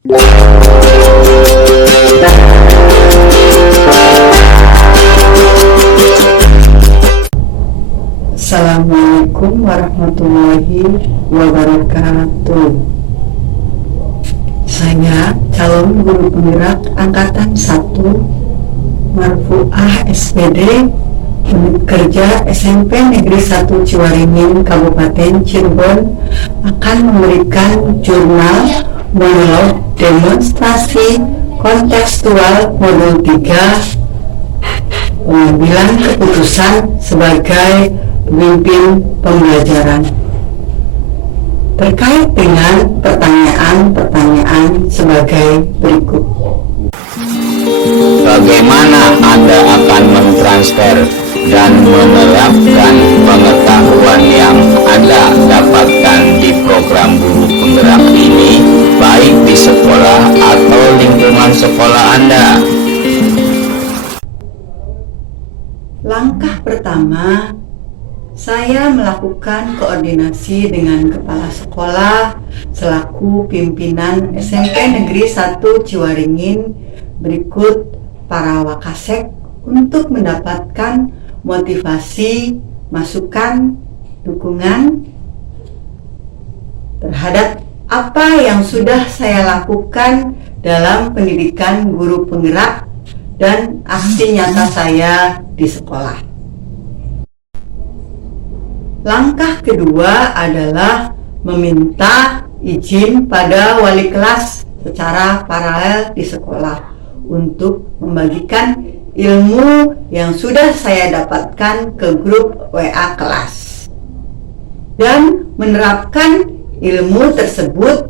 Assalamualaikum warahmatullahi wabarakatuh. Saya calon guru penggerak angkatan 1 Marfuah SPD Unit Kerja SMP Negeri 1 Ciwaringin Kabupaten Cirebon akan memberikan jurnal monolog demonstrasi kontekstual modul 3 pengambilan keputusan sebagai pemimpin pembelajaran terkait dengan pertanyaan-pertanyaan sebagai berikut. Bagaimana Anda akan mentransfer dan menerapkan pengetahuan yang Anda dapatkan di program guru penggerak ini, baik di sekolah atau lingkungan sekolah Anda? Langkah pertama, saya melakukan koordinasi dengan kepala sekolah selaku pimpinan SMP Negeri 1 Ciwaringin berikut para wakasek untuk mendapatkan motivasi, masukan, dukungan terhadap apa yang sudah saya lakukan dalam pendidikan guru penggerak dan aksi nyata saya di sekolah. Langkah kedua adalah meminta izin pada wali kelas secara paralel di sekolah untuk membagikan ilmu yang sudah saya dapatkan ke grup WA kelas dan menerapkan ilmu tersebut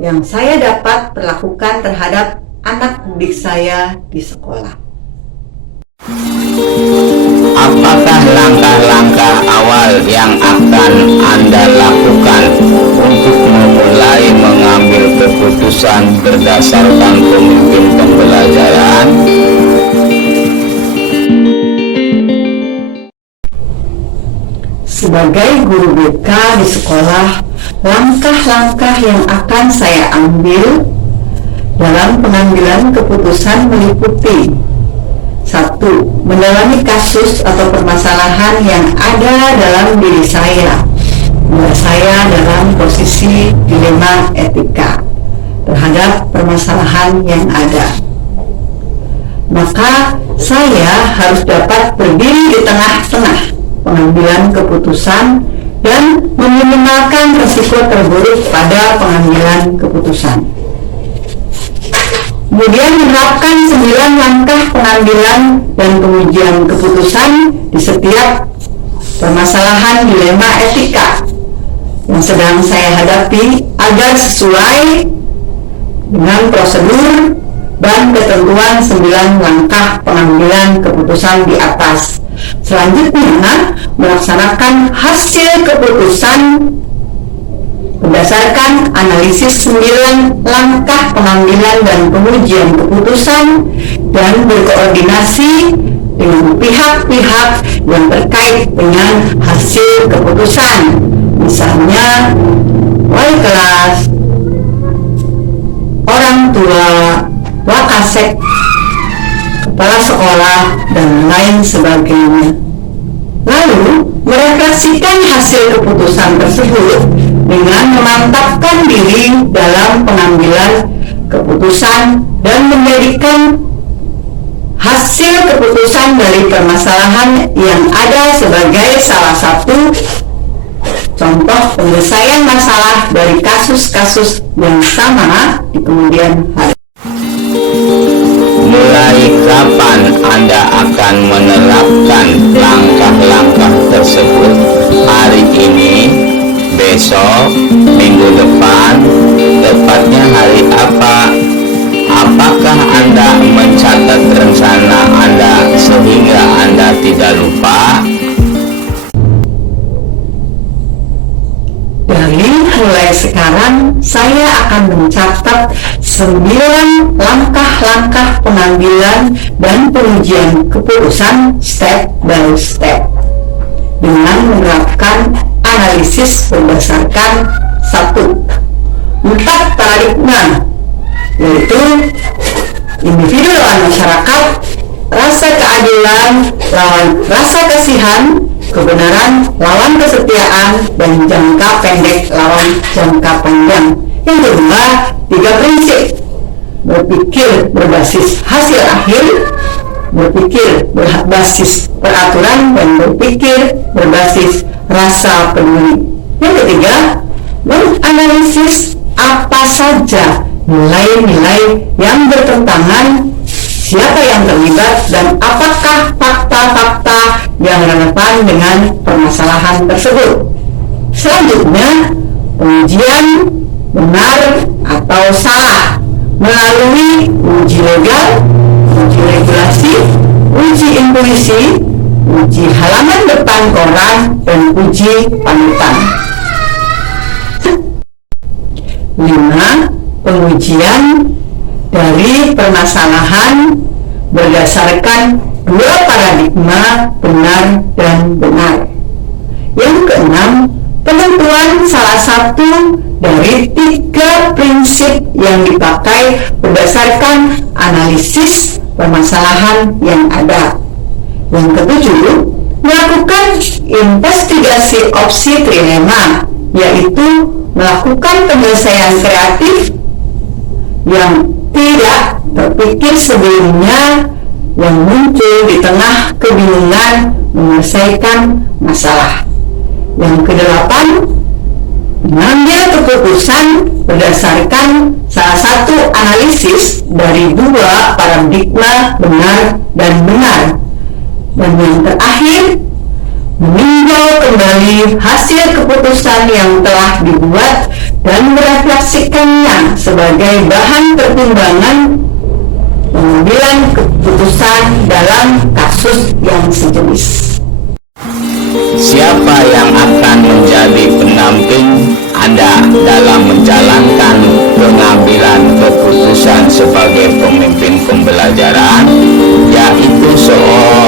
yang saya dapat perlakukan terhadap anak didik saya di sekolah. Apakah langkah-langkah awal yang akan Anda lakukan untuk memulai mengambil keputusan berdasarkan pemimpin pembelajaran? Sebagai guru BK di sekolah, langkah-langkah yang akan saya ambil dalam pengambilan keputusan meliputi: 1. Mendalami kasus atau permasalahan yang ada dalam diri saya. Bila saya dalam posisi dilema etika terhadap permasalahan yang ada, maka saya harus dapat berdiri di tengah-tengah pengambilan keputusan dan meminimalkan risiko terburuk pada pengambilan keputusan. Kemudian menerapkan 9 langkah pengambilan dan pengujian keputusan di setiap permasalahan dilema etika yang sedang saya hadapi agar sesuai dengan prosedur dan ketentuan 9 langkah pengambilan keputusan di atas. Selanjutnya, melaksanakan hasil keputusan berdasarkan analisis 9 langkah pengambilan dan pengujian keputusan dan berkoordinasi dengan pihak-pihak yang terkait dengan hasil keputusan, misalnya wali kelas, orang tua, wakasek, kepala sekolah, dan lain sebagainya. Lalu, merefleksikan hasil keputusan tersebut dengan memantapkan diri dalam pengambilan keputusan dan menjadikan hasil keputusan dari permasalahan yang ada sebagai salah satu contoh penyelesaian masalah dari kasus-kasus yang sama di kemudian hari. Mulai kapan Anda akan menerapkan langkah-langkah tersebut? Hari ini, besok, minggu depan, tepatnya hari apa? Apakah Anda mencatat rencana Anda sehingga Anda tidak lupa? Dari mulai sekarang, saya akan mencatat 9 langkah-langkah pengambilan dan pengujian keputusan step by step dengan menerapkan analisis berdasarkan 1. 4 paradigma, yaitu individu lawan masyarakat, rasa keadilan lawan rasa kasihan, kebenaran lawan kesetiaan, dan jangka pendek lawan jangka panjang. Yang kedua, 3 prinsip: berpikir berbasis hasil akhir, berpikir berbasis peraturan, dan berpikir berbasis rasa peduli. Yang ketiga, menganalisis apa saja nilai-nilai yang bertentangan, siapa yang terlibat, dan apakah fakta-fakta yang relevan dengan permasalahan tersebut. Selanjutnya, pengujian benar atau salah melalui uji legal, uji regulasi, uji intuisi, uji halaman depan koran, dan uji panutan. 5. Pengujian dari permasalahan berdasarkan 2 paradigma benar dan benar. Yang keenam, penentuan salah satu dari 3 prinsip yang dipakai berdasarkan analisis permasalahan yang ada. Yang ketujuh, melakukan investigasi opsi trilema, yaitu melakukan penyelesaian kreatif yang tidak terpikir sebelumnya, yang muncul di tengah kebingungan menyelesaikan masalah. Yang kedelapan, mengambil keputusan berdasarkan salah satu analisis dari 2 paradigma benar dan benar. Dan yang terakhir, meninjau kembali hasil keputusan yang telah dibuat dan merefleksikannya sebagai bahan pertimbangan pengambilan keputusan dalam kasus yang sejenis. Siapa yang akan menjadi pendamping Anda dalam menjalankan pengambilan keputusan sebagai pemimpin pembelajaran, yaitu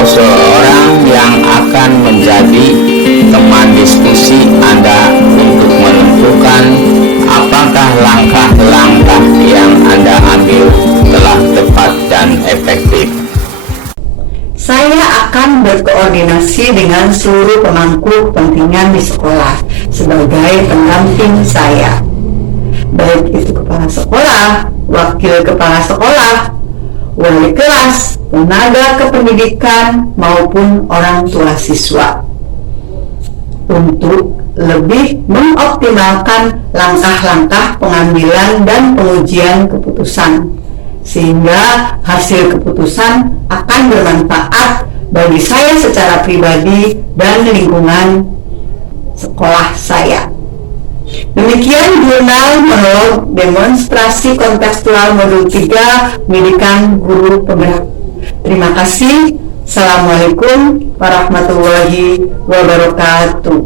seorang yang akan menjadi teman diskusi Anda untuk menentukan apakah langkah-langkah yang Anda ambil telah tepat dan efektif. Saya akan berkoordinasi dengan seluruh pemangku kepentingan di sekolah sebagai pendamping saya, baik itu kepala sekolah, wakil kepala sekolah, wali kelas, tenaga kependidikan, maupun orang tua siswa, untuk lebih mengoptimalkan langkah-langkah pengambilan dan pengujian keputusan, sehingga hasil keputusan akan bermanfaat bagi saya secara pribadi dan lingkungan sekolah saya. Demikian jurnal monolog demonstrasi kontekstual modul 3 pendidikan guru penggerak. Terima kasih. Assalamualaikum warahmatullahi wabarakatuh.